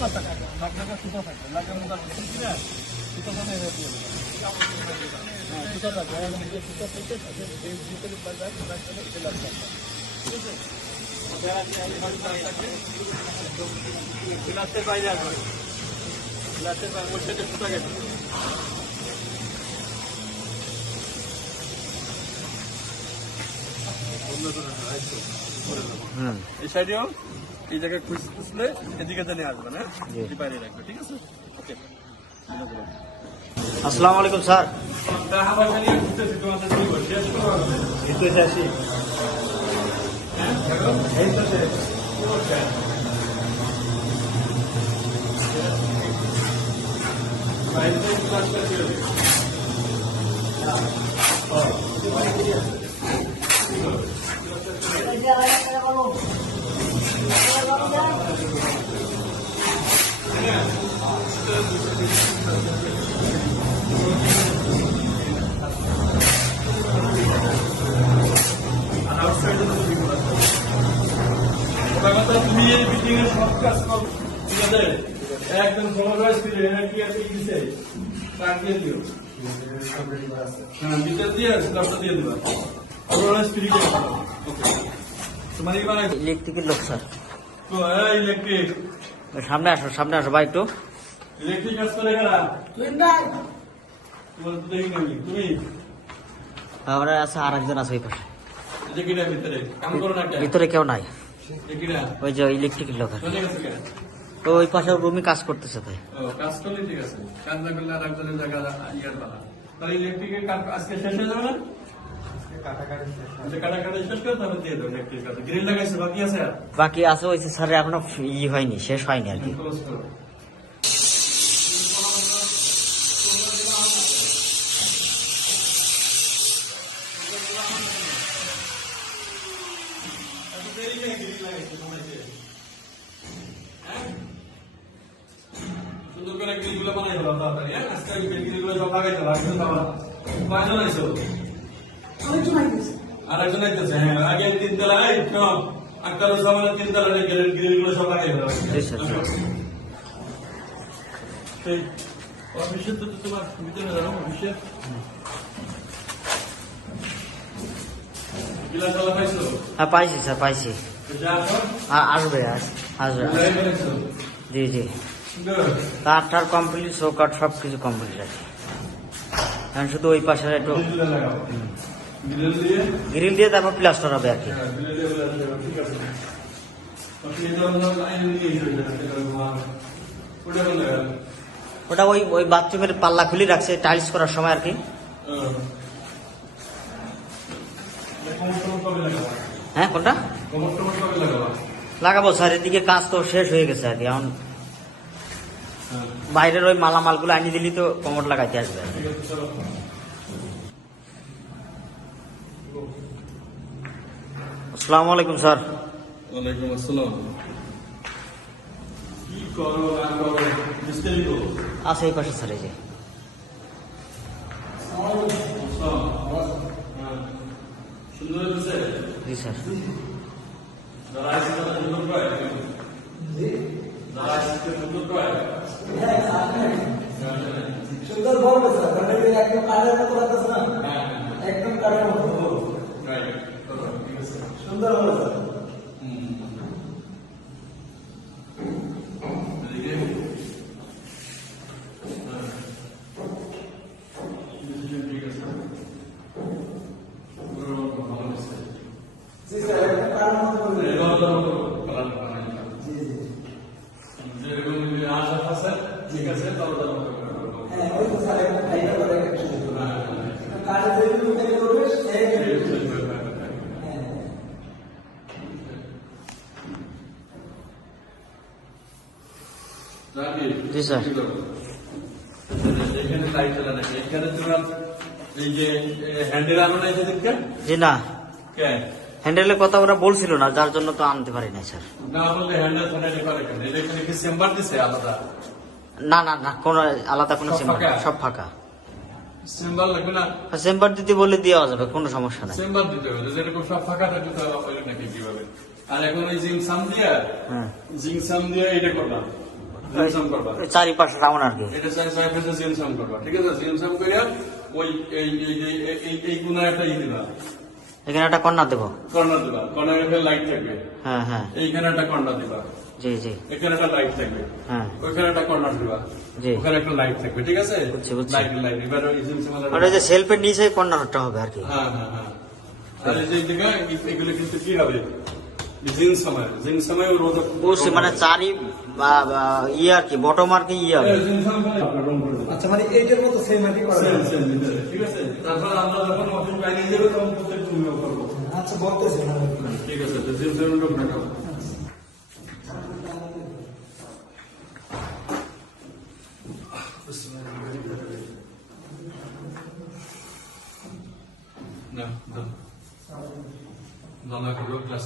সুতা থাকে আপনাকে সুতা থাকে লাগে মোটা কিনা সুতা মানে হ্যাঁ সুতা থাকে সুতা থেকে ভিতরে বাজার ঠিক আছে গ্লাসের বাইরে সুতা এই সাইডেও? এই জায়গায় খুঁজ খুঁজলে এদিকে জানিয়ে আসবে না জি। এই বাইরে রাখবে ঠিক আছে? ওকে আসসালামু আলাইকুম স্যার। একটু মিটিং এর সব কাজ একদম সমবায় ছিল কি আছে দিছে দিও। হ্যাঁ ভিতর দিয়ে দিয়ে দিবা। আপনারা স্পিরিট ওকে। তোমার এই বানাই ইলেকট্রিকের লোক স্যার। তো এই ইলেকট্রিক। সামনে আসো সামনে আসো ভাই একটু। ইলেকট্রিক কাজ করে তুমি? আমরা আছে আর একজন আছে ওই পাশে। ভিতরে কাম করো না ভিতরে কেউ নাই। ওই যে ইলেকট্রিকের লোক তো ওই পাশে রুমে কাজ করতেছে তাই। কাজ করলে ঠিক আছে। কাজ না করলে আর একজনের জায়গা ইয়ার পালা তাহলে ইলেকট্রিকের কাজ আজকে শেষ হয়ে যাবে না? ইলেকট্রিক লাগাইছে বাকি আছে বাকি আছে ওই যে স্যার এখনও ই হয়নি শেষ হয়নি আর কি ক্লোজ করো সুন্দর করে গ্রিলগুলো বানাই দিলাম তাড়াতাড়ি হ্যাঁ? আজকে আমি গ্রিলগুলো সব লাগাই দিলাম একজন তাহলে কয়জন আইছো আর একজন আইতেছে। হ্যাঁ আগে তিন তলা এই আক্তার সামনে তিন তলা গ্রিলগুলো সব লাগাই দিলাম অফিসের তো তোমার অফিসের? গিলাস চালা পাইছো? হ্যাঁ পাইছি স্যার পাইছি। আসবে আস- আসবে জি জি। তার কমপ্লিট কার্ড সব কিছু কমপ্লিট আছে। এখন শুধু ওই পাশে একটু গ্রিল দিয়ে? তারপর প্লাস্টার হবে আর কি। হ্যাঁ, ওটা ওই ওই বাথরুমের পাল্লা খুলে রাখছে টাইলস করার সময় আর কি। হ্যাঁ কোনটা? লাগাবা? স্যার এদিকে কাজ তো শেষ হয়ে গেছে আর কি এখন বাইরের ওই মালামালগুলো আনিয়ে দিলি তো কমর লাগাইতে আসবে। আসসালামু আলাইকুম স্যার। ওয়ালাইকুম আসসালাম। কি করো না করো মিস্ত্রি আছে এই পাশে স্যার এই যে। সুন্দর জি স্যার। যারা আসছে তারা সুন্দর পায় যারা আসছে সুন্দর পায় সুন্দর বলবে স্যার মানে এই একদম কাঠের মতো লাগতেছে না একদম কাঠের মতো রাইট ঠিক আছে সুন্দর বলে স্যার এদিকে ঠিক আছে ভালো হচ্ছে জি স্যার একদম কাঠের মতো বলবে এবার তো কালার বানাই জি জি যেরকম যদি আশা আছে ঠিক আছে তাহলে তার মতো করে করব। হ্যাঁ ওই তো স্যার একদম খাইতে পারে যেগুলো থেকে করবে জি, স্যার। এখানে লাইট জ্বালা নাকি এখানে তোমার এই যে হ্যান্ডেল আনো নাই সেদিনকে জি না। কে হ্যান্ডেলের কথা ওরা বলছিল না যার জন্য তো আনতে পারি না স্যার। না বললে হ্যান্ডেল ফ্যান্ডেল করে কেন এখানে কি চেম্বার দিছে আলাদা না না না কোনো আলাদা কোনো চেম্বার সব ফাঁকা। চেম্বার লাগবে না? চেম্বার দিতে বলে দেওয়া যাবে কোনো সমস্যা নাই। চেম্বার দিতে হবে যেরকম সব ফাঁকা থাকবে নাকি কীভাবে? আর এখন ওই জিম সাম দিয়া হ্যাঁ। দিয়ে এটা করলাম চারিপাশে রাউন্ড আর কি। এটা চাই চাই জিমসাম করবা ঠিক আছে? জিমসাম করিয়া ওই এই এই এই এই এই কোনায় একটা ই দিবা। এখানে একটা কর্নার দেবো। কর্নার দিবা কর্নারে লাইট থাকবে। হ্যাঁ হ্যাঁ। এইখানে একটা কর্নার দিবা। জি জি। এখানে একটা লাইট থাকবে। হ্যাঁ। ওইখানে একটা কর্নার দিবা। জি। ওখানে একটা লাইট থাকবে ঠিক আছে? বুঝছি, বুঝছি। লাইট লাইট এবার ওই জিমসাম আর যে সেলফের নিচে কর্নারটা হবে আর কি। হ্যাঁ হ্যাঁ হ্যাঁ। আর এই যে দিকে এগুলো কিন্তু কি হবে? জিন সময় জিন সময় রোদ বুঝছি মানে চারি ইয়ে আর কি বটম আর কি ইয়ে হবে। দেবো। আচ্ছা মানে এইটার মতো সেম আর কি করা ঠিক আছে? তারপর আমরা যখন অফিস বাইরে যাব তখন প্রত্যেক তুমিও করব। আচ্ছা বলতেছে। ঠিক আছে তো জিম লোক দেখাবো। না দাও দানা গুলো ক্লাস